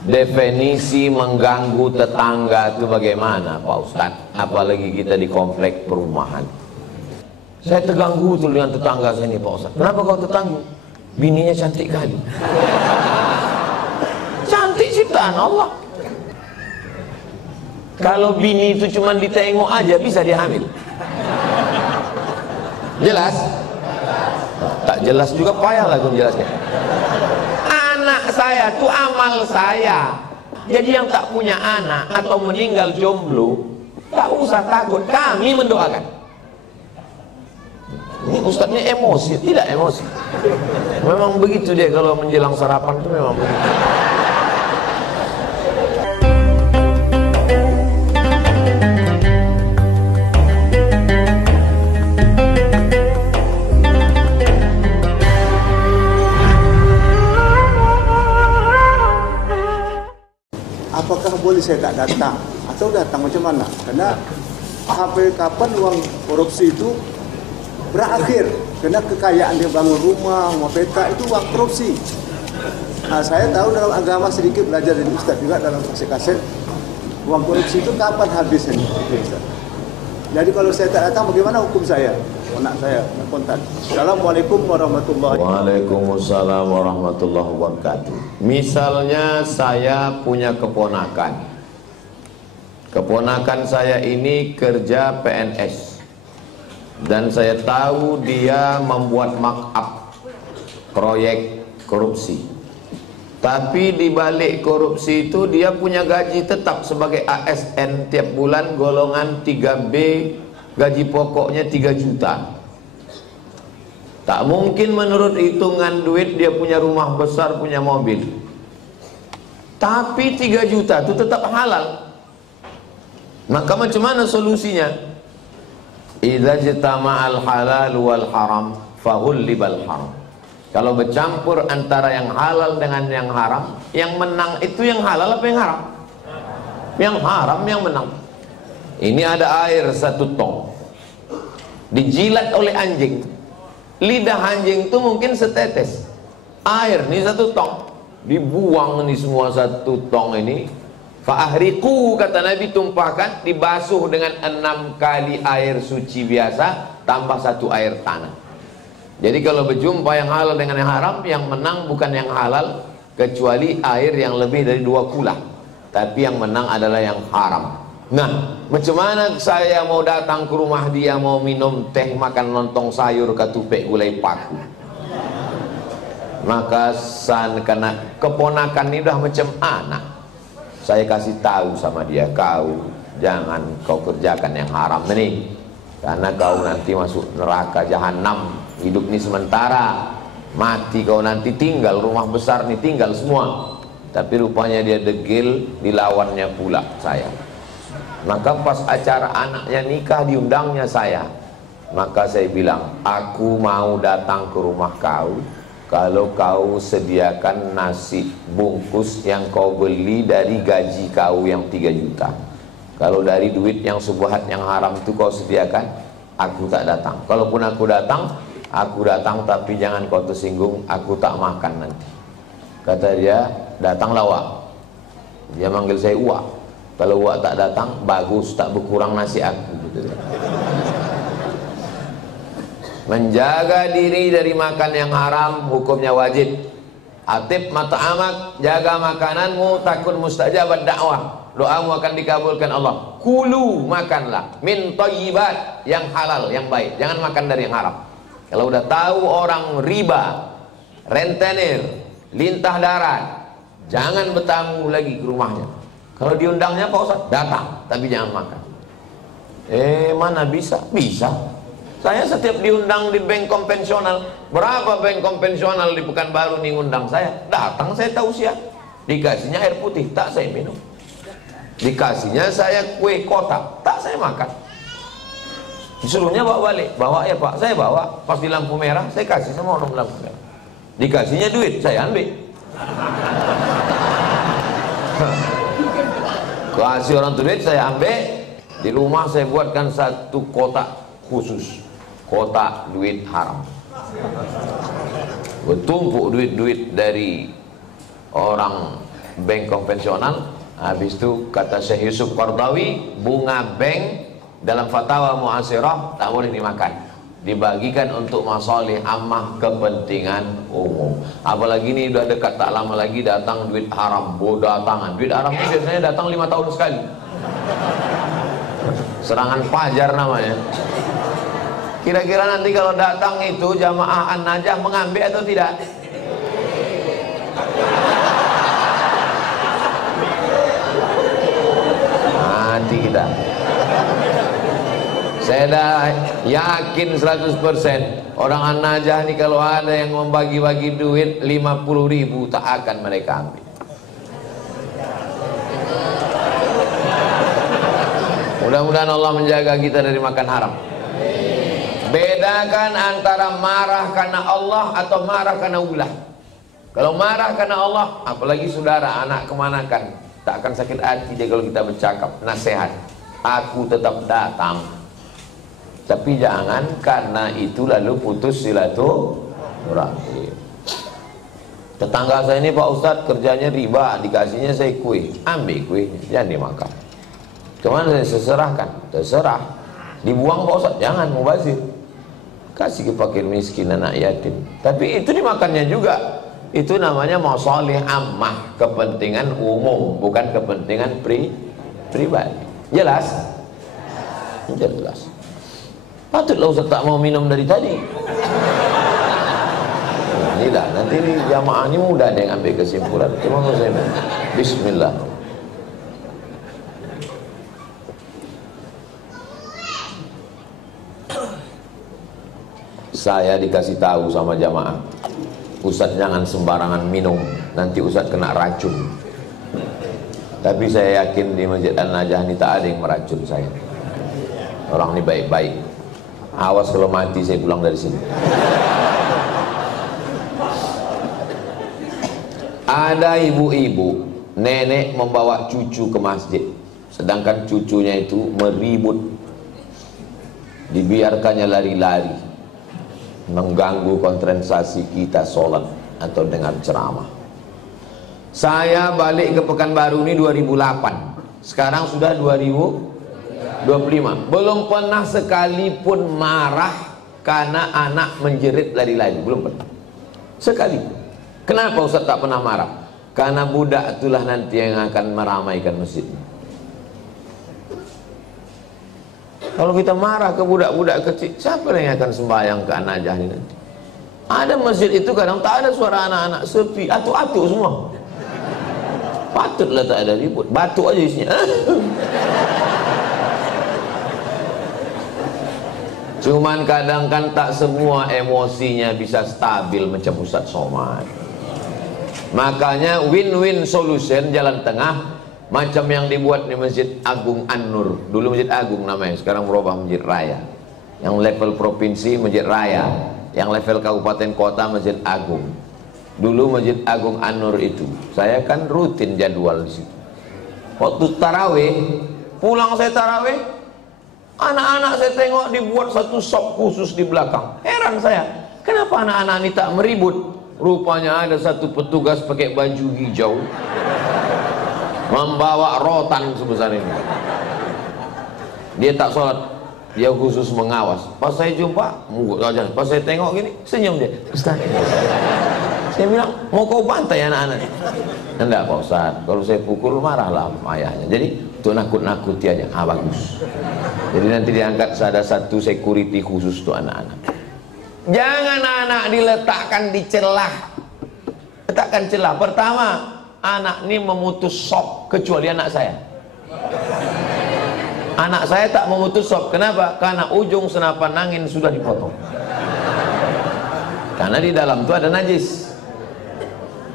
Definisi mengganggu tetangga itu bagaimana Pak Ustadz? Apalagi kita di komplek perumahan. Saya terganggu tuh dengan tetangga saya ini Pak Ustadz. Kenapa kau terganggu? Bininya cantik kali. Cantik ciptaan Allah. Kalau bini itu cuma ditengok aja bisa dihamil. Jelas? Tak jelas juga payah lah aku menjelaskan. Anak saya itu amal saya. Jadi yang tak punya anak atau meninggal jomblo, tak usah takut, kami mendoakan. Ini ustadznya emosi, tidak emosi. Memang begitu dia kalau menjelang sarapan itu memang begitu. Apakah boleh saya tak datang atau datang macam mana? Karena sampai kapan uang korupsi itu berakhir? Karena kekayaan dia bangun rumah peta itu uang korupsi. Nah, saya tahu dalam agama sedikit belajar dari Ustaz juga dalam kaset uang korupsi itu kapan habisnya? Jadi kalau saya tak datang bagaimana hukum saya? Anak saya kontak. Assalamualaikum warahmatullahi wabarakatuh. Waalaikumsalam warahmatullahi wabarakatuh. Misalnya saya punya keponakan. Keponakan saya ini kerja PNS. Dan saya tahu dia membuat markup proyek korupsi. Tapi di balik korupsi itu dia punya gaji tetap sebagai ASN tiap bulan golongan 3B, gaji pokoknya 3 juta. Tak mungkin menurut hitungan duit dia punya rumah besar, punya mobil. Tapi 3 juta itu tetap halal. Maka macam mana solusinya? Idza jitama'al halal wal haram fahullibal haram. Kalau bercampur antara yang halal dengan yang haram, yang menang itu yang halal apa yang haram? Yang haram yang menang. Ini ada air 1 tong, dijilat oleh anjing. Lidah anjing itu mungkin setetes. Air ini 1 tong, dibuang nih semua 1 tong ini. Fa'ahriku, kata Nabi, tumpahkan, dibasuh dengan 6 kali air suci biasa tambah 1 air tanah. Jadi kalau berjumpa yang halal dengan yang haram, yang menang bukan yang halal kecuali air yang lebih dari 2 kula. Tapi yang menang adalah yang haram. Nah, macam mana saya mau datang ke rumah dia, mau minum teh, makan lontong sayur, ketupek gulai paku? Maka karena keponakan ini udah macam anak, saya kasih tahu sama dia, kau jangan kau kerjakan yang haram ini, karena kau nanti masuk neraka jahanam. Hidup ini sementara, mati kau nanti tinggal rumah besar nih, tinggal semua. Tapi rupanya dia degil, dilawannya pula saya. Maka pas acara anaknya nikah diundangnya saya. Maka saya bilang, aku mau datang ke rumah kau kalau kau sediakan nasi bungkus yang kau beli dari gaji kau yang 3 juta. Kalau dari duit yang subuhat yang haram itu kau sediakan, aku tak datang. Kalaupun aku datang tapi jangan kau tersinggung, aku tak makan nanti. Kata dia, datanglah Wak. Dia manggil saya Wak. Kalau Wak tak datang, bagus, tak berkurang nasi aku. Gitu. Menjaga diri dari makan yang haram hukumnya wajib. Atib mata'amak, jaga makananmu, takun mustajabat dakwah, doamu akan dikabulkan Allah. Kulu, makanlah min thayyibat, yang halal, yang baik, jangan makan dari yang haram. Kalau udah tahu orang riba, rentenir, lintah darat, jangan bertamu lagi ke rumahnya. Kalau diundangnya Pak Ustaz, datang, tapi jangan makan. Mana bisa? Bisa. Saya setiap diundang di bank konvensional, berapa bank konvensional di Pekanbaru nih undang saya, datang saya tausiah. Dikasihnya air putih, tak saya minum. Dikasihnya saya kue kotak, tak saya makan. Disuruhnya bawa balik, bawa ya Pak, saya bawa. Pas di lampu merah, saya kasih sama orang lampu merah. Dikasihnya duit, saya ambil. Kasih orang duit, saya ambil. Di rumah saya buatkan 1 kotak khusus, kotak duit haram. Bertumpuk duit-duit dari orang bank konvensional. Habis itu kata Syekh Yusuf Qardawi, bunga bank dalam fatwa mu'asirah tak boleh dimakan, dibagikan untuk masalih ammah, kepentingan umum. Apalagi ini udah dekat, tak lama lagi datang duit haram, datangan duit haram ini biasanya datang 5 tahun sekali. Serangan fajar namanya. Kira-kira nanti kalau datang itu jamaah An-Najah mengambil atau tidak? Nanti kita. Saya dah yakin 100% orang An-Najah ini kalau ada yang membagi-bagi duit 50.000 tak akan mereka ambil. Mudah-mudahan Allah menjaga kita dari makan haram. Bedakan antara marah karena Allah atau marah karena ulah. Kalau marah karena Allah, apalagi saudara, anak kemanakan, tak akan sakit hati dia kalau kita bercakap, nasihat. Aku tetap datang. Tapi jangan karena itu lalu putus silaturahim. Tetangga saya ini Pak Ustadz kerjanya riba, dikasihnya saya kue, ambil kuenya, jangan dimakan. Kemana saya serahkan? Terserah. Dibuang Pak Ustadz, jangan mubazir. Kasih ke fakir miskin, anak yatim. Tapi itu dimakannya juga. Itu namanya masalih ammah, kepentingan umum, bukan kepentingan pribadi. Jelas? Jelas. Patutlah Ustaz tak mau minum dari tadi. Inilah, nanti ini jamaah ini mudah dia ambil kesimpulan. Cuma saya bismillah. Saya dikasih tahu sama jamaah, Ustaz jangan sembarangan minum, nanti Ustaz kena racun. Tapi saya yakin di Masjid An-Najah ini tak ada yang meracun saya. Orang ini baik-baik. Awas kalau mati saya pulang dari sini. Ada ibu-ibu, nenek membawa cucu ke masjid, sedangkan cucunya itu meribut, dibiarkannya lari-lari, mengganggu konsentrasi kita sholat atau dengar ceramah. Saya balik ke Pekanbaru ini 2008, sekarang sudah 2025. Belum pernah sekalipun marah karena anak menjerit lari-lari, belum pernah sekalipun. Kenapa Ustaz tak pernah marah? Karena budak itulah nanti yang akan meramaikan masjid. Kalau kita marah ke budak-budak kecil, siapa yang akan sembahyang ke An-Najah ini nanti? Ada masjid itu kadang tak ada suara anak-anak, sepi, atuk-atuk semua. Patutlah tak ada ribut, batuk aja isinya. Cuman kadang kan tak semua emosinya bisa stabil macam Ustaz Somad. Makanya win-win solution, jalan tengah, macam yang dibuat di Masjid Agung An-Nur. Dulu Masjid Agung namanya, sekarang berubah Masjid Raya. Yang level provinsi Masjid Raya, yang level kabupaten kota Masjid Agung. Dulu Masjid Agung An-Nur itu, saya kan rutin jadwal di situ. Waktu tarawih, pulang saya tarawih, anak-anak saya tengok dibuat satu sop khusus di belakang. Heran saya, kenapa anak-anak ini tak meribut? Rupanya ada satu petugas pakai baju hijau, membawa rotan sebesar ini. Dia tak sholat, dia khusus mengawas. Pas saya jumpa, pas saya tengok gini, senyum dia. Ustaz, saya bilang, mau kau bantai anak-anak? Enggak Pak Ustaz, kalau saya pukul marahlah ayahnya. Jadi itu nakut-nakuti aja. Bagus. Jadi nanti diangkat ada satu security khusus untuk anak-anak. Jangan anak diletakkan di celah. Letakkan celah. Pertama, anak ini memutus sop, kecuali anak saya. Anak saya tak memutus sop. Kenapa? Karena ujung senapan angin sudah dipotong. Karena di dalam itu ada najis.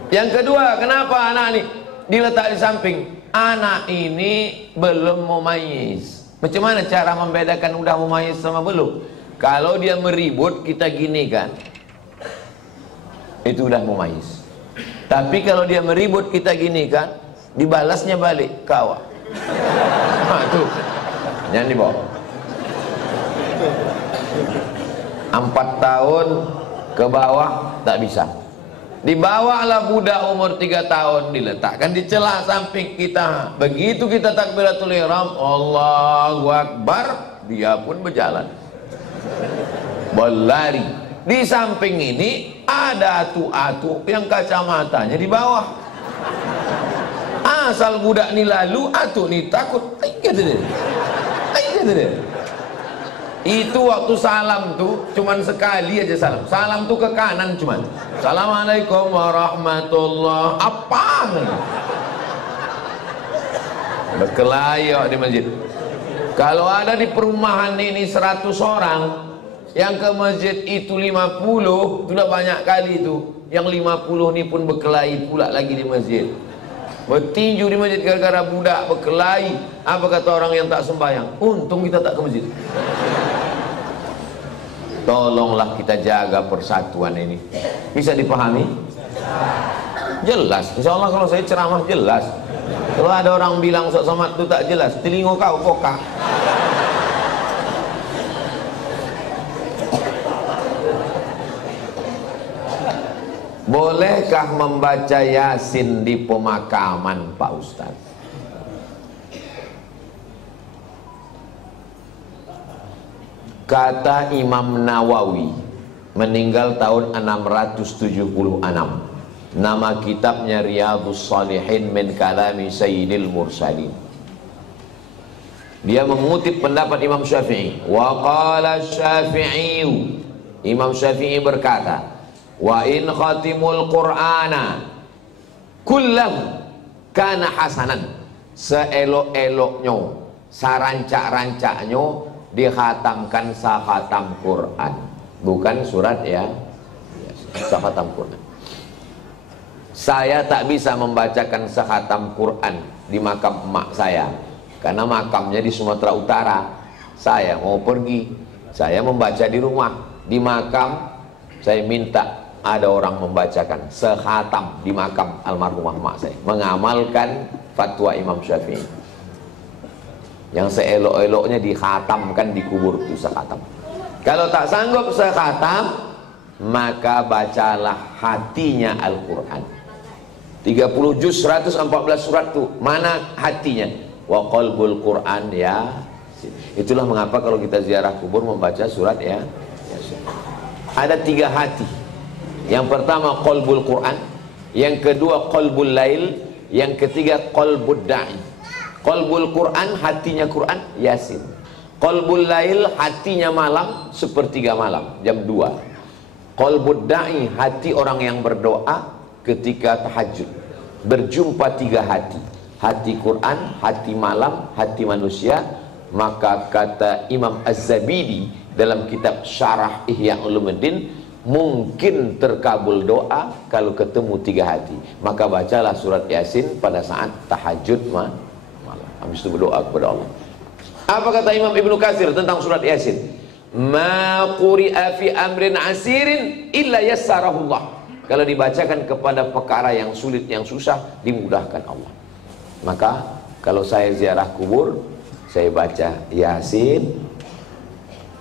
Yang kedua, kenapa anak ini diletak di samping? Anak ini belum mumayyiz. Macam mana cara membedakan udah mumayyiz sama belum? Kalau dia meribut, kita gini kan, itu udah mumayyiz. Tapi kalau dia meribut, kita gini kan, dibalasnya balik, kawa. Nah, itu jangan dibawa. 4 tahun ke bawah tak bisa. Dibawalah budak umur 3 tahun, diletakkan di celah samping kita. Begitu kita takbiratul ihram, Allahu Akbar, dia pun berjalan, berlari. Di samping ini ada atu-atu yang kacamatanya di bawah. Asal budak ni lalu, atu ni takut. Kata dia. Itu waktu salam tuh cuman sekali aja salam. Salam tuh ke kanan cuman. Assalamualaikum warahmatullah. Apa? Berkelayok di masjid. Kalau ada di perumahan ini 100 orang, yang ke masjid itu 50, sudah banyak kali itu. Yang 50 ini pun berkelahi pula lagi di masjid. Bertinju di masjid gara-gara budak berkelahi. Apa kata orang yang tak sembahyang? Untung kita tak ke masjid. Tolonglah kita jaga persatuan ini. Bisa dipahami? Jelas. Insya Allah kalau saya ceramah jelas. Kalau ada orang bilang Ustaz Somad itu tak jelas, telinga kau kokak. Bolehkah membaca Yasin di pemakaman, Pak Ustaz? Kata Imam Nawawi, meninggal tahun 676. Nama kitabnya Riyadhus Shalihin min kalami Sayyidil Mursalin. Dia mengutip pendapat Imam Syafi'i. Wa qala Syafi'i, Imam Syafi'i berkata, wa in khatimul Qur'ana kullahu kana hasanan. Seelok-eloknya, sarancak-rancaknya dikhatamkan sakhatam Quran, bukan surat ya, sakhatam Quran. Saya tak bisa membacakan sakhatam Quran di makam emak saya karena makamnya di Sumatera Utara. Saya mau pergi, saya membaca di rumah. Di makam saya minta ada orang membacakan sekhatam di makam almarhumah emak saya, mengamalkan fatwa Imam Syafi'i. Yang seelok-eloknya dikhatamkan, dikubur itu sekhatam. Kalau tak sanggup sekhatam, maka bacalah hatinya Al-Quran. 30 juz 114 surat tuh, mana hatinya? Wa qalbul Quran ya. Itulah mengapa kalau kita ziarah kubur membaca surat ya. Ada 3 hati. Yang pertama qalbul Quran, yang kedua qalbul lail, yang ketiga qalbud da'i. Qalbul Quran, hatinya Quran, Yasin. Qalbul lail, hatinya malam, sepertiga malam, jam 2. Qalbud da'i, hati orang yang berdoa ketika tahajud. Berjumpa 3 hati. Hati Quran, hati malam, hati manusia. Maka kata Imam Az-Zabidi dalam kitab Syarah Ihya Ulumuddin, mungkin terkabul doa kalau ketemu 3 hati. Maka bacalah surat Yasin pada saat tahajud malam. Habis itu berdoa kepada Allah. Apa kata Imam Ibnu Katsir tentang surat Yasin? Ma quri'a fi amrin asirin illa yassarahullah. Kalau dibacakan kepada perkara yang sulit, yang susah, dimudahkan Allah. Maka kalau saya ziarah kubur, saya baca Yasin,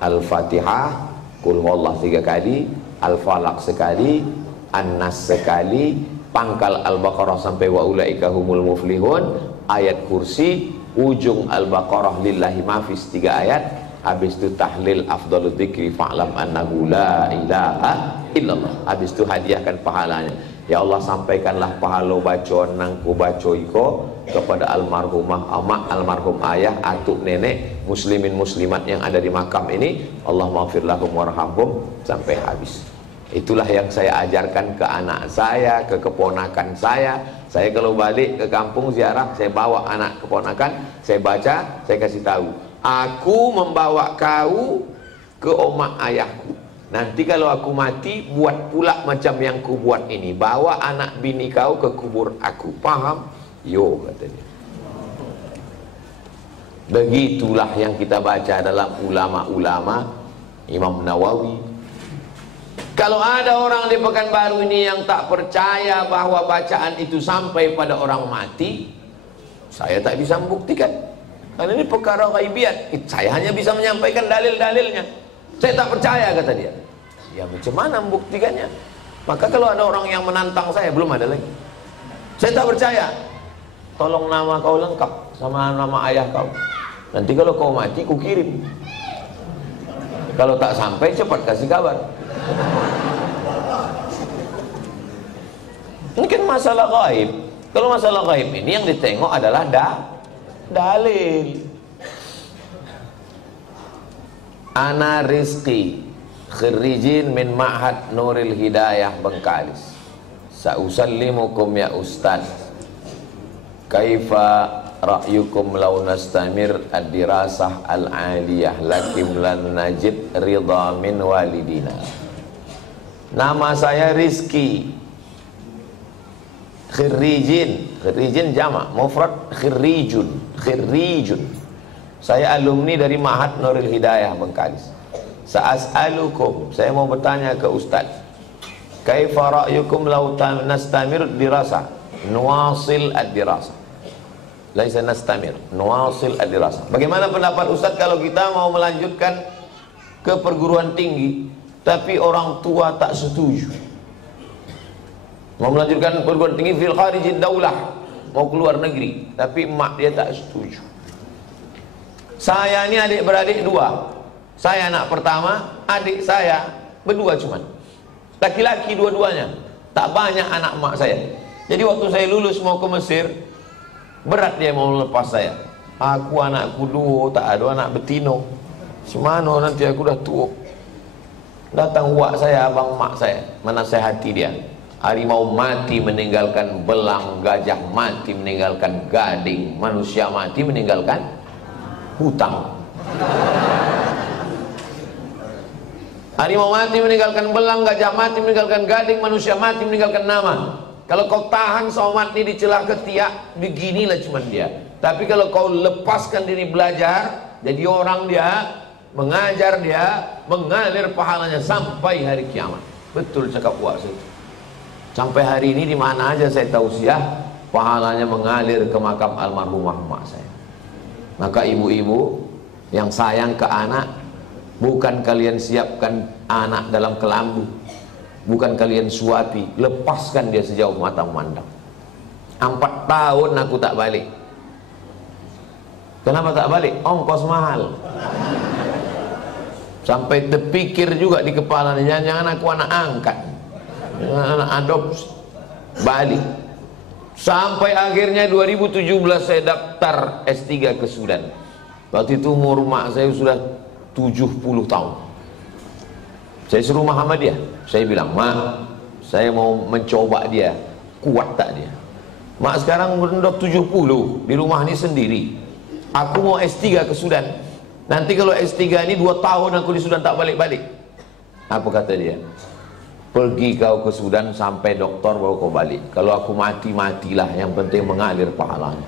Al-Fatihah, Qul huwallah 3 kali, Al-Falaq sekali, An-Nas sekali, pangkal Al-Baqarah sampai wa ulaika humul muflihun, ayat kursi, ujung Al-Baqarah lillahi mafis 3 ayat, habis itu tahlil afdalul dzikri fa'lam annahu la ilaha illallah, habis itu hadiahkan pahalanya. Ya Allah, sampaikanlah pahala bacaan nangku baco iko kepada almarhumah amak, almarhum ayah, atuk nenek, muslimin muslimat yang ada di makam ini. Allah maghfir lahum warhamhum sampai habis. Itulah yang saya ajarkan ke anak saya, ke keponakan saya. Saya kalau balik ke kampung ziarah, saya bawa anak keponakan, saya baca, saya kasih tahu. Aku membawa kau ke omak ayahku. Nanti kalau aku mati, buat pula macam yang ku buat ini. Bawa anak bini kau ke kubur aku. Paham? Yo, kata dia. Begitulah yang kita baca dalam ulama-ulama Imam Nawawi. Kalau ada orang di Pekanbaru ini yang tak percaya bahwa bacaan itu sampai pada orang mati, saya tak bisa membuktikan. Karena ini perkara ghaibiat. Saya hanya bisa menyampaikan dalil-dalilnya. Saya tak percaya, kata dia. Ya macam mana membuktikannya? Maka kalau ada orang yang menantang saya, belum ada lagi. Saya tak percaya. Tolong nama kau lengkap sama nama ayah kau. Nanti kalau kau mati, ku kirim. Kalau tak sampai, cepat kasih kabar. Ini kan masalah gaib. Kalau masalah gaib ini yang ditengok adalah dalil. Ana Rizki, khirijin min Ma'had Nuril Hidayah Bengkalis. Sa'usallimukum ya Ustaz. Kaifa ra'yukum law nastamir ad-dirasah al-aliyah lakim lan najid ridha min walidina. Nama saya Rizki. Khirijin jamak, mufrad khirijun. Saya alumni dari Ma'had Nuril Hidayah Bengkalis. Sa'as'alukum, saya mau bertanya ke Ustaz. Kaifa ra'yukum law nastamir dirasah, nuwasil ad-dirasah. Laisa nastamir, nuwasil ad-dirasah. Bagaimana pendapat Ustaz kalau kita mau melanjutkan ke perguruan tinggi tapi orang tua tak setuju? Mau melanjutkan perguruan tinggi fil kharijid daulah, mau keluar negeri, tapi emak dia tak setuju. Saya ini adik-beradik dua. Saya anak pertama, adik saya berdua cuman. Laki-laki dua-duanya. Tak banyak anak emak saya. Jadi waktu saya lulus mau ke Mesir, berat dia mau lepas saya. Aku anakku dua, tak ada anak betino. Semana nanti aku dah tua. Datang uak saya, abang emak saya, menasehati dia. Harimau mati meninggalkan belang, gajah mati meninggalkan gading, manusia mati meninggalkan hutang. Harimau mati meninggalkan belang, gajah mati meninggalkan gading, manusia mati meninggalkan nama. Kalau kau tahan somat ini di celah ketiak, beginilah cuman dia. Tapi kalau kau lepaskan diri belajar, jadi orang dia, mengajar dia, mengalir pahalanya sampai hari kiamat. Betul cakap puasa itu. Sampai hari ini di mana aja saya tausiah, pahalanya mengalir ke makam almarhumah emak saya. Maka ibu-ibu yang sayang ke anak, bukan kalian siapkan anak dalam kelambu, bukan kalian suapi, lepaskan dia sejauh mata memandang. 4 tahun aku tak balik. Kenapa tak balik? Ongkos mahal. Sampai terpikir juga di kepala, jangan-jangan aku anak angkat, anak adopsi, balik. Sampai akhirnya 2017 saya daftar S3 ke Sudan. Waktu itu umur mak saya sudah 70 tahun. Saya suruh Muhammadiyah. Saya bilang, mak, saya mau mencoba dia, kuat tak dia. Mak sekarang udah 70, di rumah ini sendiri. Aku mau S3 ke Sudan. Nanti kalau S3 ini 2 tahun aku di Sudan tak balik-balik. Apa kata dia? Pergi kau ke Sudan sampai doktor baru kau balik. Kalau aku mati, matilah, yang penting mengalir pahalanya.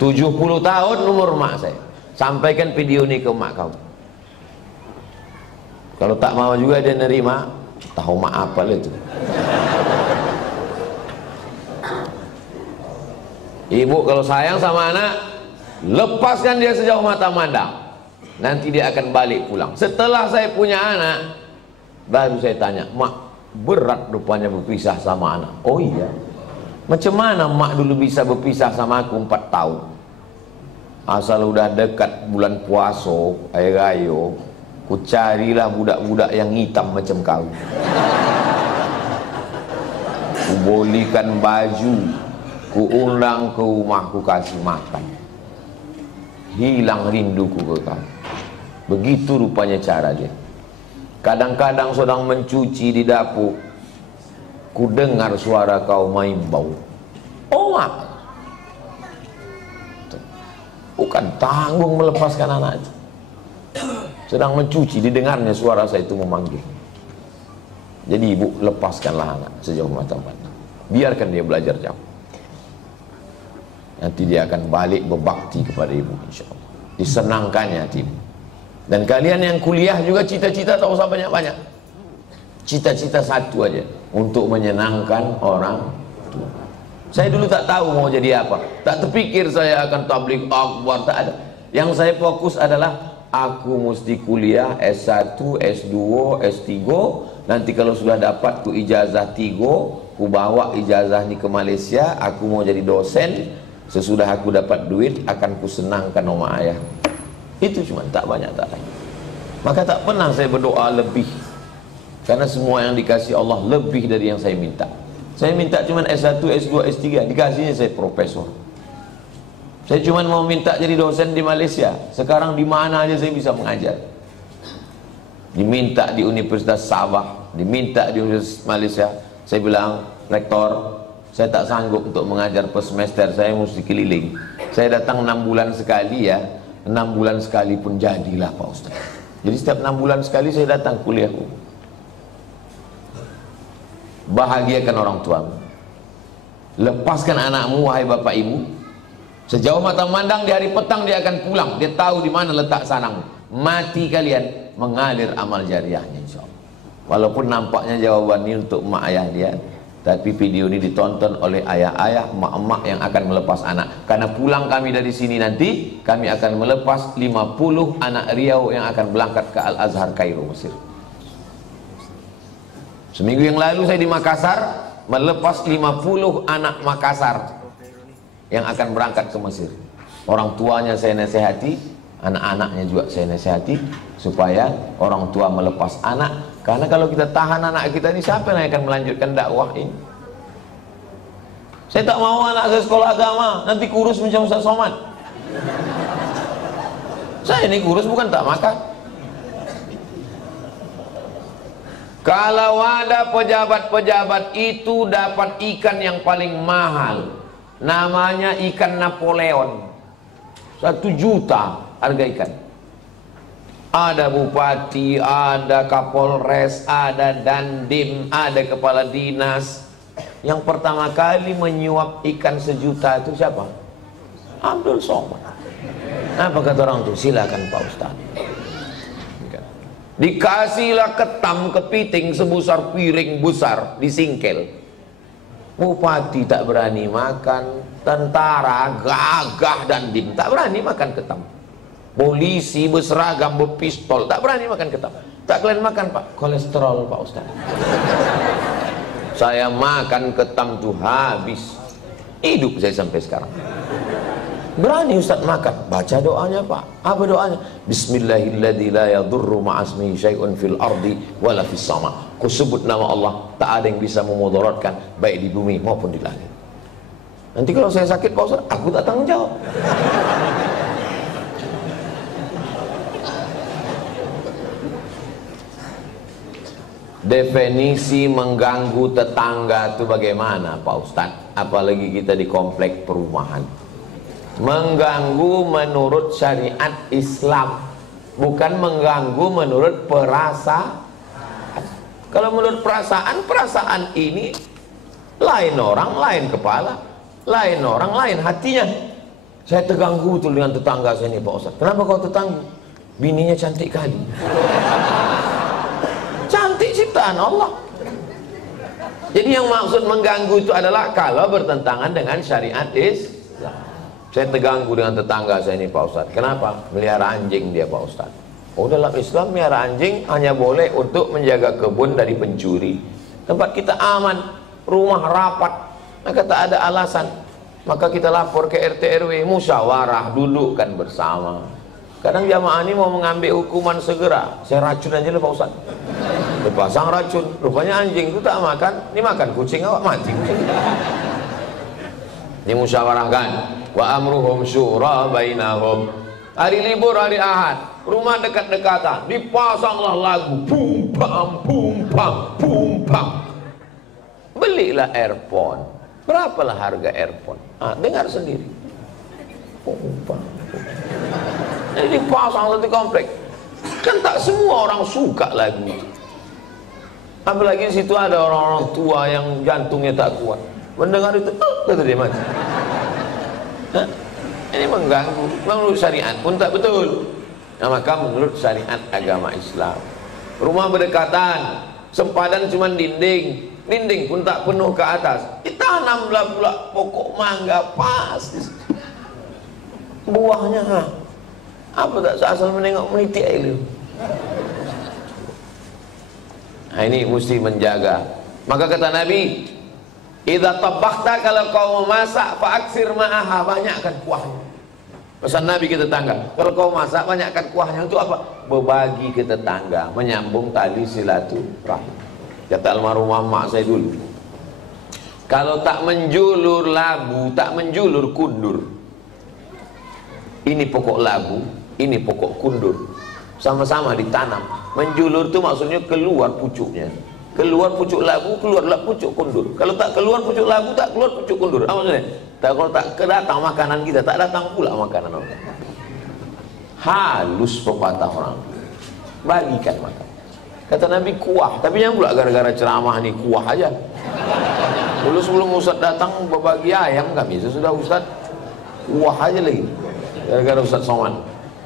70 tahun umur mak saya. Sampaikan video ini ke mak kau. Kalau tak mau juga dia nerima, tahu mak apa itu. Ibu kalau sayang sama anak, lepaskan dia sejauh mata mandang. Nanti dia akan balik pulang. Setelah saya punya anak, baru saya tanya, mak, berat rupanya berpisah sama anak. Oh iya. Macam mana mak dulu bisa berpisah sama aku 4 tahun? Asal udah dekat bulan puasa, air raya, ku carilah budak-budak yang hitam macam kau. Ku bolikan baju, ku undang ke rumah, ku kasih makan. Hilang rinduku ke kau. Begitu rupanya cara dia. Kadang-kadang sedang mencuci di dapur, ku dengar suara kau main bau. Oh mak, bukan tanggung melepaskan anak itu. Sedang mencuci, didengarnya suara saya itu memanggil. Jadi ibu, lepaskanlah anak sejauh mata pandang. Biarkan dia belajar jauh. Nanti dia akan balik berbakti kepada ibu, insya Allah. Disenangkannya hati ibu. Dan kalian yang kuliah juga cita-cita tak usah banyak-banyak. Cita-cita satu aja, untuk menyenangkan orang tua. Saya dulu tak tahu mau jadi apa. Tak terpikir saya akan tabligh akbar, tak ada. Yang saya fokus adalah aku mesti kuliah S1, S2, S3 nanti kalau sudah dapat ku ijazah 3, ku bawa ijazah ini ke Malaysia, aku mau jadi dosen, sesudah aku dapat duit akan ku senangkan oma ayah. Itu cuma, tak banyak, tak lain. Maka tak pernah saya berdoa lebih, karena semua yang dikasih Allah lebih dari yang saya minta. Saya minta cuma S1, S2, S3, dikasihnya saya profesor. Saya cuma mau minta jadi dosen di Malaysia, sekarang di mana aja saya bisa mengajar. Diminta di Universitas Sabah, diminta di Universitas Malaysia, saya bilang, rektor, saya tak sanggup untuk mengajar per semester, saya mesti keliling. Saya datang 6 bulan sekali ya, 6 bulan sekali pun jadilah Pak Ustaz. Jadi setiap 6 bulan sekali saya datang kuliah. Bahagiakan orang tuamu, lepaskan anakmu wahai bapak ibu. Sejauh mata memandang di hari petang dia akan pulang, dia tahu di mana letak sarang. Mati kalian mengalir amal jariahnya insyaallah. Walaupun nampaknya jawaban ini untuk emak ayah dia, tapi video ini ditonton oleh ayah-ayah, emak-emak yang akan melepas anak. Karena pulang kami dari sini nanti, kami akan melepas 50 anak Riau yang akan berangkat ke Al-Azhar Kairo, Mesir. Seminggu yang lalu saya di Makassar melepas 50 anak Makassar yang akan berangkat ke Mesir. Orang tuanya saya nasihati, anak-anaknya juga saya nasihati, supaya orang tua melepas anak. Karena kalau kita tahan anak kita ini, siapa yang akan melanjutkan dakwah ini? Saya tak mau anak saya sekolah agama, nanti kurus macam Ustaz Somad. Saya ini kurus bukan tak makan. Kalau ada pejabat-pejabat itu dapat ikan yang paling mahal, namanya ikan Napoleon, 1 juta harga ikan. Ada bupati, ada kapolres, ada dandim, ada kepala dinas. Yang pertama kali menyuap ikan 1 juta itu siapa? Abdul Somad. Apa kata orang itu? Silakan Pak Ustaz. Dikasihlah ketam kepiting sebesar piring besar, disingkel. Bupati tak berani makan, tentara gagah dan dim tak berani makan ketam. Polisi berseragam berpistol tak berani makan ketam. Tak kalian makan Pak, kolesterol Pak Ustaz. Saya makan ketam tuh habis, hidup saya sampai sekarang. Berani Ustaz makan, baca doanya Pak. Apa doanya? Bismillahilladzi la yadurru ma'asmihi syai'un fil ardi wala fis sama. Ku sebut nama Allah, tak ada yang bisa memudaratkan baik di bumi maupun di langit. Nanti kalau saya sakit Pak Ustaz, aku tak tanggung jawab. Definisi mengganggu tetangga itu bagaimana Pak Ustaz? Apalagi kita di komplek perumahan. Mengganggu menurut syariat Islam, bukan mengganggu menurut perasaan. Kalau menurut perasaan, perasaan ini lain orang, lain kepala, lain orang, lain hatinya. Saya terganggu betul dengan tetangga saya ini Pak Ustaz. Kenapa kau terganggu? Bininya cantik kali. Cantik ciptaan Allah. Jadi yang maksud mengganggu itu adalah kalau bertentangan dengan syariat Islam. Saya terganggu dengan tetangga saya ini Pak Ustaz. Kenapa? Melihara anjing dia Pak Ustaz. Oh, dalam Islam melihara anjing hanya boleh untuk menjaga kebun dari pencuri. Tempat kita aman, rumah rapat, maka tak ada alasan. Maka kita lapor ke RT RW, musyawarah, dudukkan bersama. Kadang jamaah ini mau mengambil hukuman segera, saya racun aja lah Pak Ustaz. Dipasang racun, rupanya anjing itu tak makan, ini makan kucing awak mati kucing. Dimusyawarahkan, wa amruhum syura bainahum. Hari libur, hari Ahad, rumah dekat-dekatan, dipasanglah lagu bum bam bum bam bum bam. Belilah earphone. Berapalah harga earphone? Dengar sendiri. Bum bam. Jadi dipasang satu komplek. Kan tak semua orang suka lagu itu. Apalagi di situ ada orang-orang tua yang jantungnya tak kuat. Mendengar itu, kata dia mati. Ini mengganggu. Menurut syariat pun tak betul. Nah, maka menurut syariat agama Islam, rumah berdekatan, sempadan cuma dinding, dinding pun tak penuh ke atas, ditanamlah pula pokok mangga pas. Buahnya apa tak asal menengok meniti air. Nah, ini mesti menjaga. Maka kata Nabi, idza tabakhta, kalau kau memasak, fa'aksir ma'aha, banyakkan kuahnya. Pesan Nabi ke tetangga, kalau kau masak banyakkan kuahnya. Untuk apa? Berbagi ke tetangga, menyambung tali silaturahim. Kata almarhumah mak saya dulu, kalau tak menjulur labu, tak menjulur kundur. Ini pokok labu, ini pokok kundur, sama-sama ditanam. Menjulur itu maksudnya keluar pucuknya. Keluar pucuk labu, keluarlah pucuk kundur. Kalau tak keluar pucuk labu, tak keluar pucuk kundur. Apa maksudnya? Kalau tak kedatang makanan kita, tak datang pula makanan orang. Halus pepatah orang, bagikan makan. Kata Nabi kuah, tapi yang pula gara-gara ceramah nih kuah aja. Dulu sebelum Ustaz datang berbagi ayam kami, sesudah Ustaz kuah aja lagi. Gara-gara Ustaz Somad.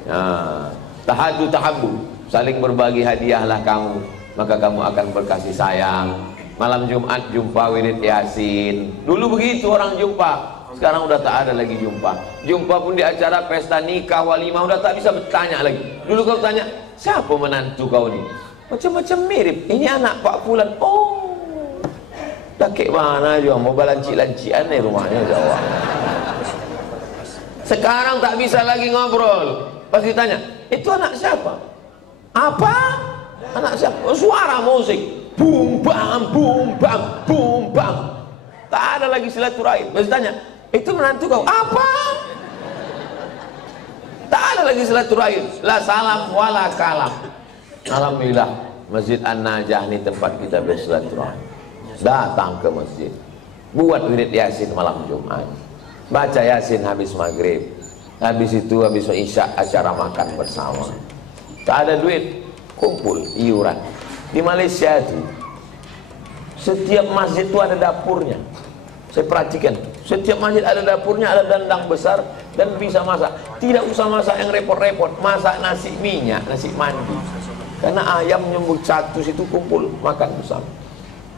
Nah, tahadu tahabu, saling berbagi hadiahlah kamu, maka kamu akan berkasih sayang. Malam Jumat jumpa wirid Yasin. Dulu begitu orang jumpa, sekarang udah tak ada lagi jumpa. Jumpa pun di acara pesta nikah, walimah, udah tak bisa bertanya lagi. Dulu kau tanya, siapa menantu kau ni? Macam-macam mirip. Ini anak Pak Fulan. Oh, dah kek mana juga, mau balancik-lancian nih rumahnya Jawa. Sekarang tak bisa lagi ngobrol. Pas ditanya, itu anak siapa? Apa? Anak siapa? Oh, suara musik. Bum bam, bum bam, bum bam. Tak ada lagi silaturahim. Pas ditanya, itu menantu kau? Apa? Tak ada lagi silaturahim. La salam wala kalam. Alhamdulillah, Masjid An-Najah ini tempat kita bersilaturahim. Datang ke masjid, buat wirid Yasin malam Jumat, baca Yasin habis maghrib, habis itu habis isya acara makan bersama. Tak ada duit, kumpul iuran. Di Malaysia itu setiap masjid itu ada dapurnya. Saya perhatikan, setiap masjid ada dapurnya, ada dandang besar dan bisa masak. Tidak usah masak yang repot-repot, masak nasi minyak, nasi mandi. Karena ayam nyembur satu situ kumpul makan bersama.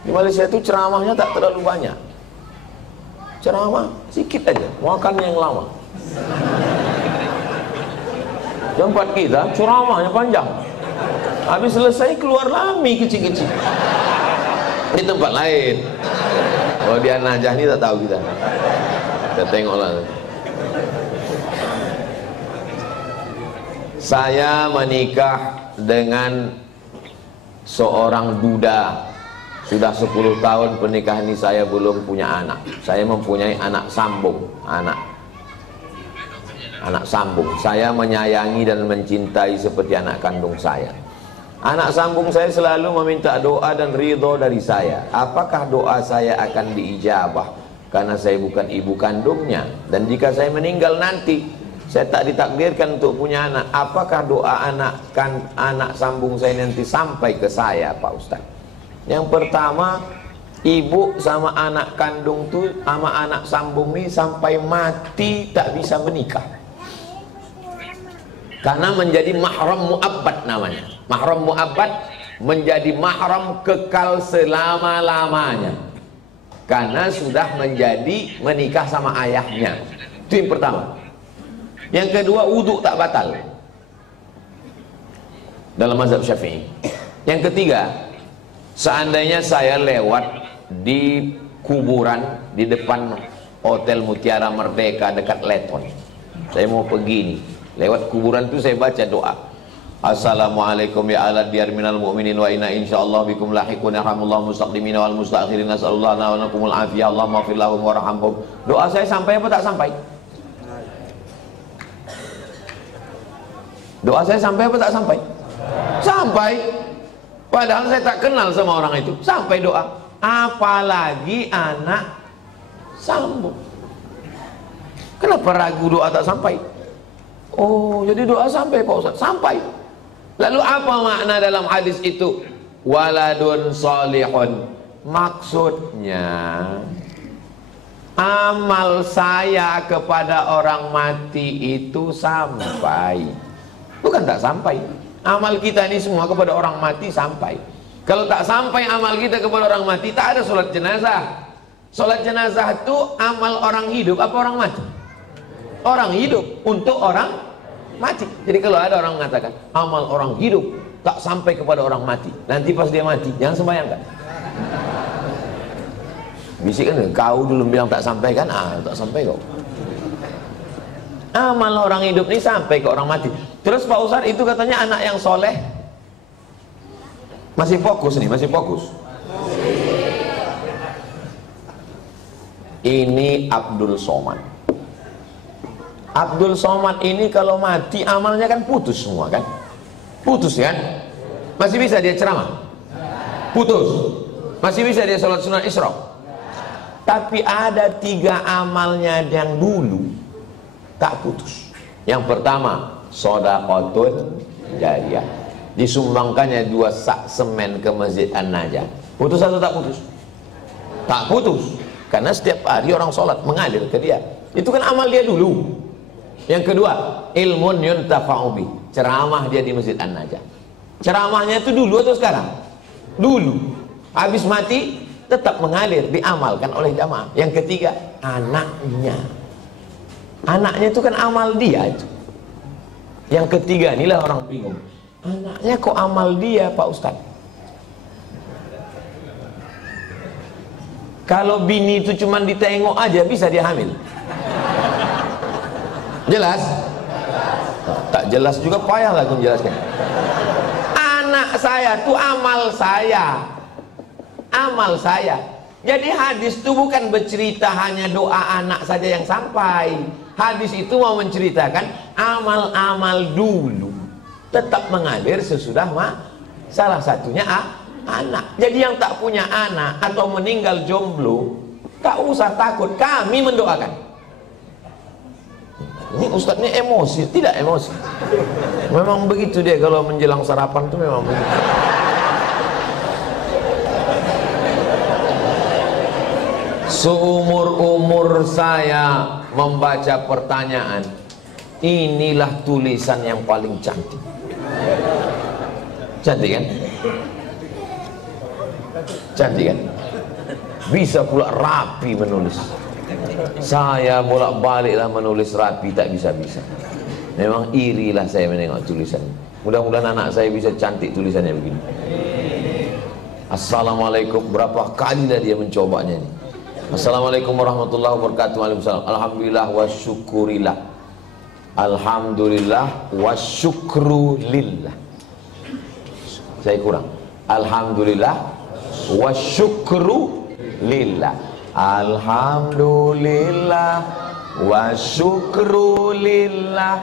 Di Malaysia itu ceramahnya tak terlalu banyak. Ceramah sedikit aja, makan yang lama. Tempat kita ceramahnya panjang. Habis selesai keluar mie kecil-kecil. Di tempat lain. Kalau di An-Najah ini tak tahu kita. Kita tengoklah. Saya menikah dengan seorang duda. Sudah 10 tahun pernikahan ini saya belum punya anak. Saya mempunyai anak sambung, anak sambung. Saya menyayangi dan mencintai seperti anak kandung saya. Anak sambung saya selalu meminta doa dan ridho dari saya. Apakah doa saya akan diijabah? Karena saya bukan ibu kandungnya. Dan jika saya meninggal nanti, saya tak ditakdirkan untuk punya anak. Apakah doa anak sambung saya nanti sampai ke saya, Pak Ustaz? Yang pertama, ibu sama anak kandung tuh sama anak sambung ini sampai mati tak bisa menikah. Karena menjadi mahram mu'abbad namanya. Mahram mu'abbad menjadi mahram kekal selama-lamanya. Karena sudah menjadi menikah sama ayahnya. Itu yang pertama. Yang kedua, wudhu tak batal dalam mazhab Syafi'i. Yang ketiga, seandainya saya lewat di kuburan di depan Hotel Mutiara Merdeka dekat Leton, saya mau pergi nih, lewat kuburan itu saya baca doa, Assalamualaikum ya ala diyar minal mu'minin wa inna insyaallah bikum lahiqun yarhamullahu mustaqdimina wal mustakhirin nas'alullah wa nakumul afiyah Allahumma fir lahum warhamhum. Doa saya sampai apa tak sampai? Doa saya sampai apa tak sampai? Sampai. Padahal saya tak kenal sama orang itu. Sampai doa. Apalagi anak sambung. Kenapa ragu doa tak sampai? Oh, jadi doa sampai Pak Ustaz? Sampai. Lalu apa makna dalam hadis itu? Waladun solihun. Maksudnya amal saya kepada orang mati itu sampai. Bukan tak sampai. Amal kita ini semua kepada orang mati sampai. Kalau tak sampai amal kita kepada orang mati, tak ada sholat jenazah. Sholat jenazah itu amal orang hidup apa orang mati? Orang hidup untuk orang mati. Jadi kalau ada orang mengatakan amal orang hidup tak sampai kepada orang mati. Nanti pas dia mati, jangan sembahyang kan? Bisik kan, kau dulu bilang tak sampai kan? Tak sampai kau. Amal orang hidup ini sampai ke orang mati. Terus Pak Ustadz itu katanya anak yang soleh. Masih fokus nih, masih fokus. Ini Abdul Somad. Abdul Somad ini kalau mati amalnya kan putus semua kan? Putus kan? Masih bisa dia ceramah? Putus. Masih bisa dia sholat sunat Isra? Tapi ada 3 amalnya yang dulu tak putus. Yang pertama, shadaqatun jariyah. Disumbangkannya 2 sak semen ke Masjid An-Najah. Putus atau tak putus? Tak putus. Karena setiap hari orang sholat mengalir ke dia. Itu kan amal dia dulu. Yang kedua, ilmun yuntafa'u bih. Ceramah dia di Masjid An-Najah. Ceramahnya itu dulu atau sekarang? Dulu. Habis mati tetap mengalir, diamalkan oleh jamaah. Yang ketiga, anaknya. Anaknya itu kan amal dia itu. Yang ketiga, inilah orang bingung. Anaknya kok amal dia, Pak Ustadz? Kalau bini itu cuma ditengok aja bisa dia hamil. Jelas? Tak jelas juga payahlah aku menjelaskan. Anak saya tuh amal saya. Amal saya. Jadi hadis itu bukan bercerita hanya doa anak saja yang sampai. Hadis itu mau menceritakan amal-amal dulu tetap mengalir sesudah salah satunya anak. Jadi yang tak punya anak atau meninggal jomblo tak usah takut, kami mendoakan. Ini Ustadz ini emosi, tidak emosi. Memang begitu dia kalau menjelang sarapan tuh memang begitu. Seumur-umur saya membaca pertanyaan, inilah tulisan yang paling cantik. Cantik kan? Cantik kan? Bisa pula rapi menulis. Saya bolak-baliklah menulis rapi, tak bisa-bisa. Memang irilah saya menengok tulisan. Mudah-mudahan anak saya bisa cantik tulisannya begini. Assalamualaikum, berapa kali dah dia mencobanya ini. Assalamualaikum warahmatullahi wabarakatuh. Waalaikumsalam. Alhamdulillah wa syukurillah. Alhamdulillah wa syukru lillah. Saya kurang. Alhamdulillah wa syukru lillah. Alhamdulillah wa syukru lillah.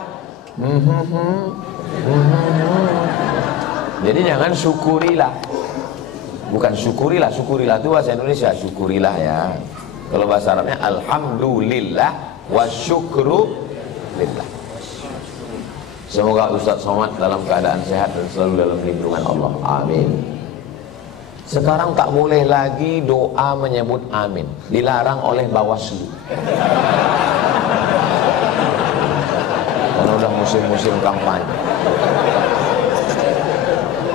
Jadi jangan syukurilah. Bukan syukurilah. Syukurilah itu bahasa Indonesia, syukurilah ya. Kalau bahasa Arabnya alhamdulillah wa syukru lillah. Semoga Ustadz Somad dalam keadaan sehat dan selalu dalam lindungan Allah. Amin. Sekarang tak boleh lagi doa menyebut amin. Dilarang oleh Bawaslu. Karena udah musim-musim kampanye.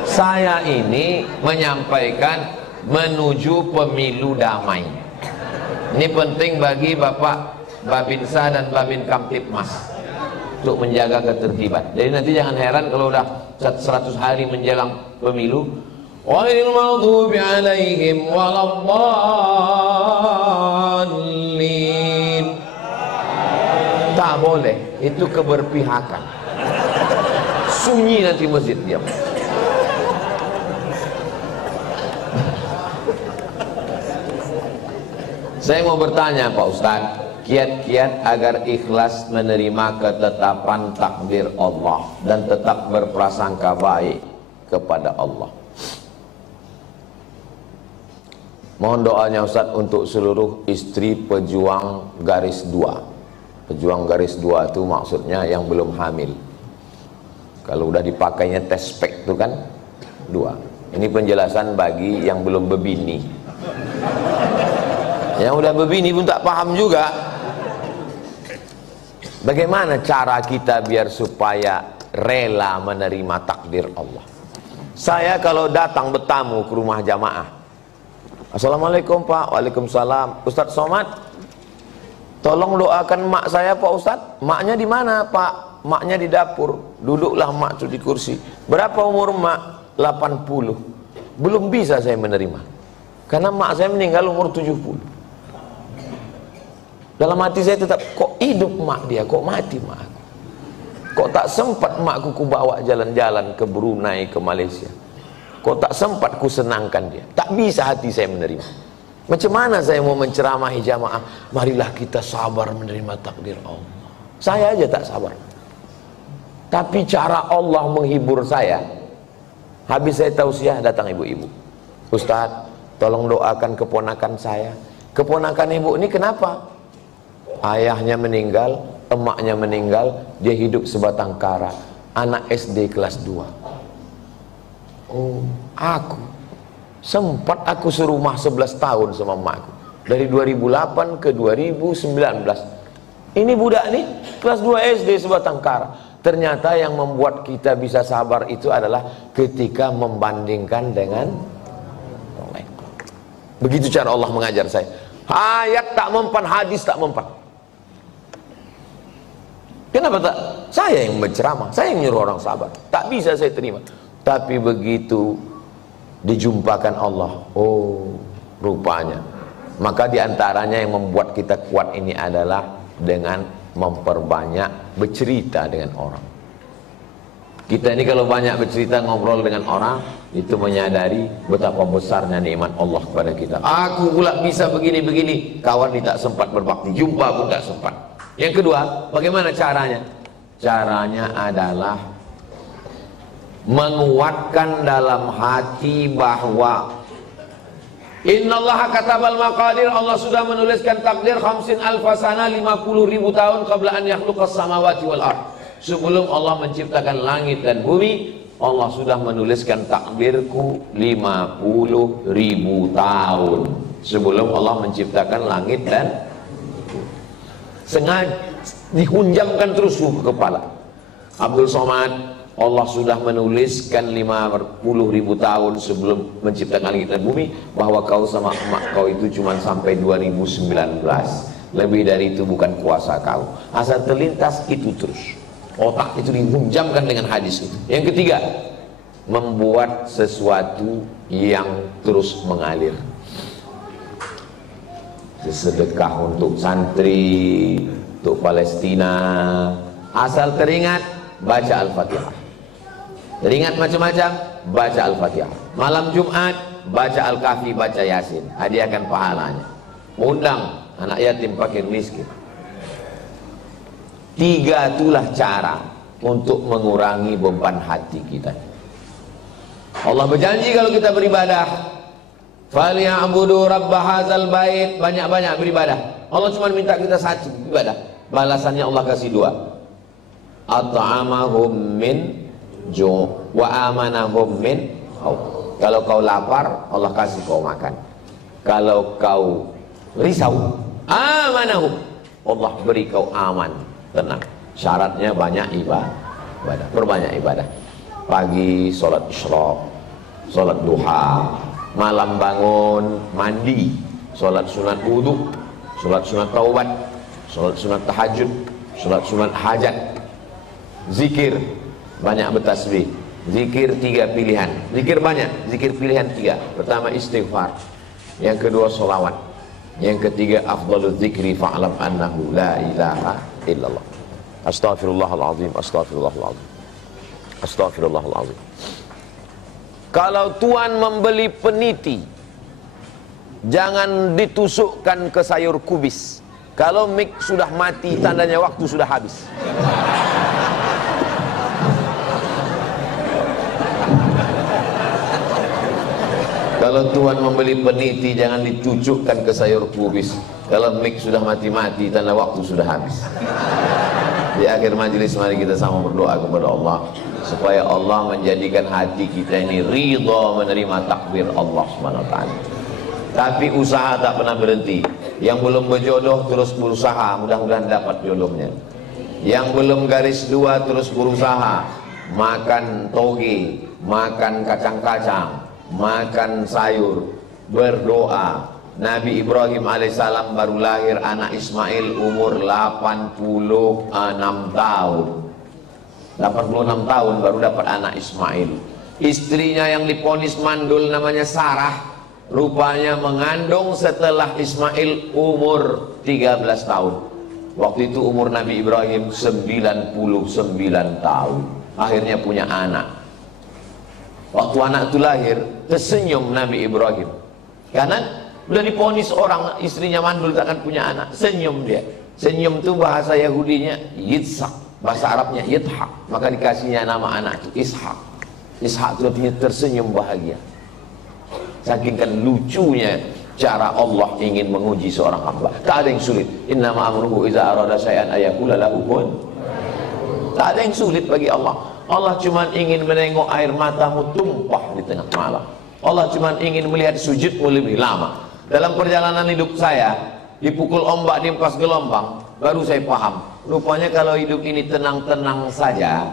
Saya ini menyampaikan menuju pemilu damai. Ini penting bagi Bapak Babinsa dan Babin Kamtipmas untuk menjaga ketertiban. Jadi nanti jangan heran kalau udah 100 hari menjelang pemilu, ghairil maghdubi alaihim waladdallin. Tak boleh, itu keberpihakan. Sunyi nanti masjid diam. Saya mau bertanya Pak Ustadz, kiat-kiat agar ikhlas menerima ketetapan takdir Allah dan tetap berprasangka baik kepada Allah. Mohon doanya Ustadz untuk seluruh istri pejuang garis 2. Pejuang garis 2 itu maksudnya yang belum hamil. Kalau udah dipakainya tes spek itu kan 2. Ini penjelasan bagi yang belum berbini. Yang udah berbini pun tak paham juga. Bagaimana cara kita biar supaya rela menerima takdir Allah? Saya kalau datang bertamu ke rumah jamaah, Assalamualaikum Pak. Waalaikumsalam. Ustadz Somad, tolong doakan mak saya Pak Ustadz. Maknya di mana Pak? maknya di dapur, duduklah mak tuh di kursi. Berapa umur mak? 80. Belum bisa saya menerima, karena mak saya meninggal umur 70. Dalam hati saya tetap, kok hidup mak dia, kok mati mak aku? Kok tak sempat makku ku bawa jalan-jalan ke Brunei, ke Malaysia? Kok tak sempat ku senangkan dia? Tak bisa hati saya menerima. Macam mana saya mau menceramahi jamaah? Marilah kita sabar menerima takdir Allah. Saya aja tak sabar. Tapi cara Allah menghibur saya, habis saya tausiah datang ibu-ibu. Ustaz, tolong doakan keponakan saya. Keponakan ibu ini kenapa? Ayahnya meninggal, emaknya meninggal, dia hidup sebatang kara. Anak SD kelas 2. Oh, aku sempat aku serumah 11 tahun sama emakku. Dari 2008 ke 2019. Ini budak nih kelas 2 SD sebatang kara. Ternyata yang membuat kita bisa sabar itu adalah ketika membandingkan dengan orang lain. Begitu cara Allah mengajar saya. Ayat tak mempan, hadis tak mempan. Kenapa tak? Saya yang berceramah, saya yang nyuruh orang sabar. Tak bisa saya terima. Tapi begitu dijumpakan Allah, oh rupanya. Maka diantaranya yang membuat kita kuat ini adalah dengan memperbanyak bercerita dengan orang. Kita ini kalau banyak bercerita, ngobrol dengan orang, itu menyadari betapa besarnya nikmat Allah kepada kita. Aku pula bisa begini-begini, kawan ini tak sempat berbakti, jumpa pun tak sempat. Yang kedua, bagaimana caranya? Caranya adalah menguatkan dalam hati bahwa innallaha katabal maqadir, Allah sudah menuliskan takdir 50 alfasana, 50.000 tahun qabla an yakhluqas samawati wal ard. Sebelum Allah menciptakan langit dan bumi, Allah sudah menuliskan takdirku 50.000 tahun sebelum Allah menciptakan langit dan sengaja dihunjamkan terus ke kepala. Abdul Somad, Allah sudah menuliskan 50.000 tahun sebelum menciptakan langit dan bumi bahwa kau sama emak kau itu cuma sampai 2019. Lebih dari itu bukan kuasa kau. Asal terlintas itu terus. Otak itu dihunjamkan dengan hadis itu. Yang ketiga, membuat sesuatu yang terus mengalir. Sedekah untuk santri, untuk Palestina. Asal teringat, baca Al-Fatihah. Teringat macam-macam, baca Al-Fatihah. Malam Jumat, baca Al-Kahfi, baca Yasin. Hadiahkan pahalanya. Undang anak yatim, fakir, miskin. 3 itulah cara untuk mengurangi beban hati kita. Allah berjanji kalau kita beribadah, falyabudu rabb hadzal bait, banyak-banyak beribadah. Allah cuma minta kita satu ibadah. Balasannya Allah kasih 2. At'amahum min ju' wa amanahum min khawf. Kalau kau lapar, Allah kasih kau makan. Kalau kau risau, amanahum, Allah beri kau aman, tenang. Syaratnya banyak ibadah. Perbanyak ibadah. Pagi sholat isyraq, sholat duha, malam bangun mandi, sholat sunat wudu, sholat sunat taubat, sholat sunat tahajud, sholat sunat hajat, zikir, banyak bertasbih. Zikir 3 pilihan, zikir banyak, zikir pilihan 3. Pertama istighfar, yang kedua sholawat, yang ketiga afdalul zikri fa'lam annahu la ilaha illallah. Astaghfirullahaladzim, astaghfirullahaladzim, astaghfirullahaladzim. Kalau tuan membeli peniti, jangan ditusukkan ke sayur kubis. Kalau mik sudah mati, tandanya waktu sudah habis. Kalau tuan membeli peniti, jangan dicucukkan ke sayur kubis. Kalau mik sudah mati-mati, tanda waktu sudah habis. Di akhir majelis mari kita sama berdoa kepada Allah supaya Allah menjadikan hati kita ini ridha menerima takdir Allah SWT. Tapi usaha tak pernah berhenti. Yang belum berjodoh terus berusaha, mudah-mudahan dapat jodohnya. Yang belum garis 2 terus berusaha, makan toge, makan kacang-kacang, makan sayur, berdoa. Nabi Ibrahim alaihissalam baru lahir anak Ismail umur 86 tahun. 86 tahun baru dapat anak Ismail. Istrinya yang diponis mandul namanya Sarah, rupanya mengandung setelah Ismail umur 13 tahun. Waktu itu umur Nabi Ibrahim 99 tahun. Akhirnya punya anak. Waktu anak itu lahir, tersenyum Nabi Ibrahim. Karena udah diponis orang istrinya mandul takkan punya anak, senyum dia. Senyum itu bahasa Yahudinya Yitzhak, bahasa Arabnya Yithak. Maka dikasihnya nama anak itu Ishak. Ishak itu artinya tersenyum bahagia. Saking kan lucunya cara Allah ingin menguji seorang hamba. Tak ada yang sulit. Innama amruhu iza arada syai'an ayaqula lahu kun. Tak ada yang sulit bagi Allah. Allah cuma ingin menengok air matamu tumpah di tengah malam. Allah cuma ingin melihat sujudmu lebih lama. Dalam perjalanan hidup saya, dipukul ombak, diempas gelombang, baru saya paham. Rupanya kalau hidup ini tenang-tenang saja,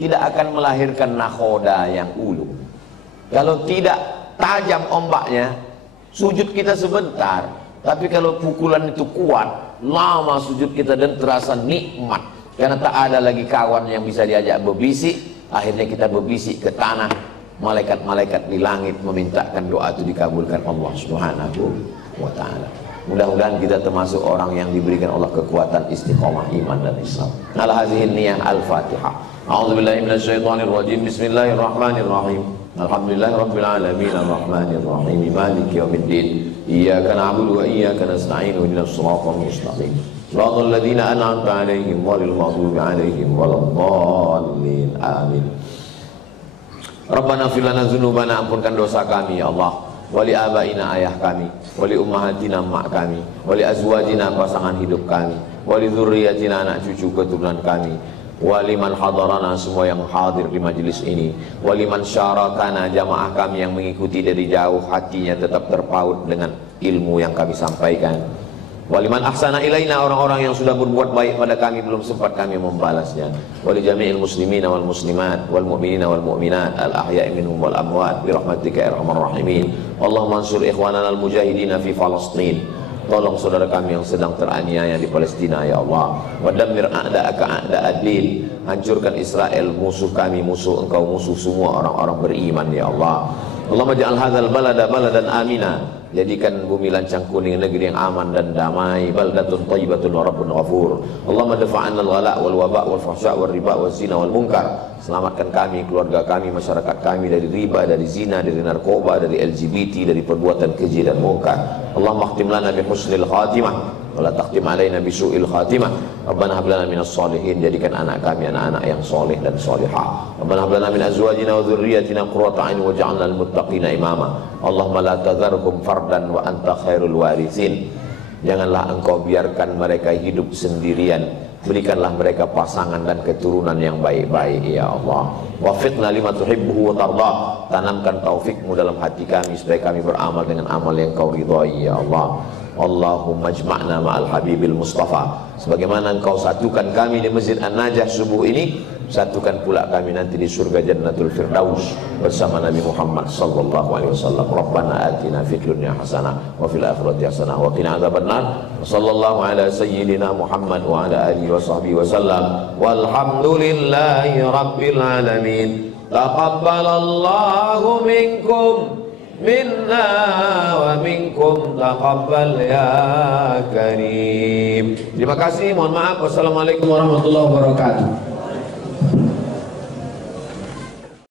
tidak akan melahirkan nakhoda yang ulu. Kalau tidak tajam ombaknya, sujud kita sebentar. Tapi kalau pukulan itu kuat, lama sujud kita dan terasa nikmat. Karena tak ada lagi kawan yang bisa diajak berbisik. Akhirnya kita berbisik ke tanah. Malaikat-malaikat di langit memintakan doa itu dikabulkan Allah Subhanahu wa ta'ala. Mudah-mudahan kita termasuk orang yang diberikan Allah kekuatan istiqomah iman dan Islam. Ala hazihin niyah al-Fatihah. A'udzubillahi minasyaitonirrajim. Bismillahirrahmanirrahim. Alhamdulillahi rabbil alamin arrahmanir rahim maliki yaumiddin. Iyyaka na'budu wa iyyaka nasta'in ihdinas siratal mustaqim. Shiratal ladzina an'amta 'alaihim ghairil maghdubi 'alaihim waladdallin. Amin. Rabbana fir lana dzunubana, ampunkan dosa kami ya Allah. Wali abaina, ayah kami, wali ummahatina, mak kami, wali azwajina, pasangan hidup kami, wali dzurriyyatina, anak cucu keturunan kami, wali man hadarana, semua yang hadir di majelis ini, wali man syarakana, jamaah kami yang mengikuti dari jauh, hatinya tetap terpaut dengan ilmu yang kami sampaikan. Waliman ahsana ilaina, orang-orang yang sudah berbuat baik pada kami belum sempat kami membalasnya. Wali jami'il muslimina wal muslimat wal mu'minina wal mu'minat al ahya'i minhum wal amwat bi rahmatika ya arhamar rahimin. Allahumma ansur ikhwanana al mujahidina fi Palestin. Tolong saudara kami yang sedang teraniaya di Palestina ya Allah. Wa dammir a'da'aka a'da'ad-din. Hancurkan Israel, musuh kami, musuh engkau, musuh semua orang-orang beriman ya Allah. Allahumma ja'al hadzal balada baladan amina. Jadikan bumi Lancang Kuning negeri yang aman dan damai. Baldatun thayyibatun wa rabbun ghafur. Allahumma dafa'anna al-ghala' wal waba' wal fahsya' wal riba wal zina wal munkar. Selamatkan kami, keluarga kami, masyarakat kami dari riba, dari zina, dari narkoba, dari LGBT, dari perbuatan keji dan munkar. Allahumma khtim lana bi husnil khatimah wa la takhtim alaina bi su'il khatimah. Rabbana hab lana minas shalihin, jadikan anak kami anak-anak yang soleh dan solehah. Rabbana hab lana min azwajina wa dhurriyyatina qurrata a'yun waj'alna lil muttaqina imama. Allahumma la tadharhum fardan wa anta khairul warithin. Janganlah engkau biarkan mereka hidup sendirian. Berikanlah mereka pasangan dan keturunan yang baik-baik ya Allah. Wafiqna lima tuhibbuhu wa tardah. Tanamkan taufikmu dalam hati kami supaya kami beramal dengan amal yang kau ridhai ya Allah. Allahumma jma'na ma'al habibil mustafa. Sebagaimana engkau satukan kami di Masjid An-Najah subuh ini, satukan pula kami nanti di surga Jannatul Firdaus bersama Nabi Muhammad sallallahu alaihi wasallam. Rabbana atina fid dunya hasanah wa fil akhirati hasanah wa qina adzabannar. Sallallahu ala sayyidina Muhammad wa ala alihi wa sahbihi wasallam. Walhamdulillahi rabbil alamin. Taqabbalallahu minkum minna wa minkum taqabbal ya karim. Terima kasih, mohon maaf. Wassalamualaikum warahmatullahi wabarakatuh.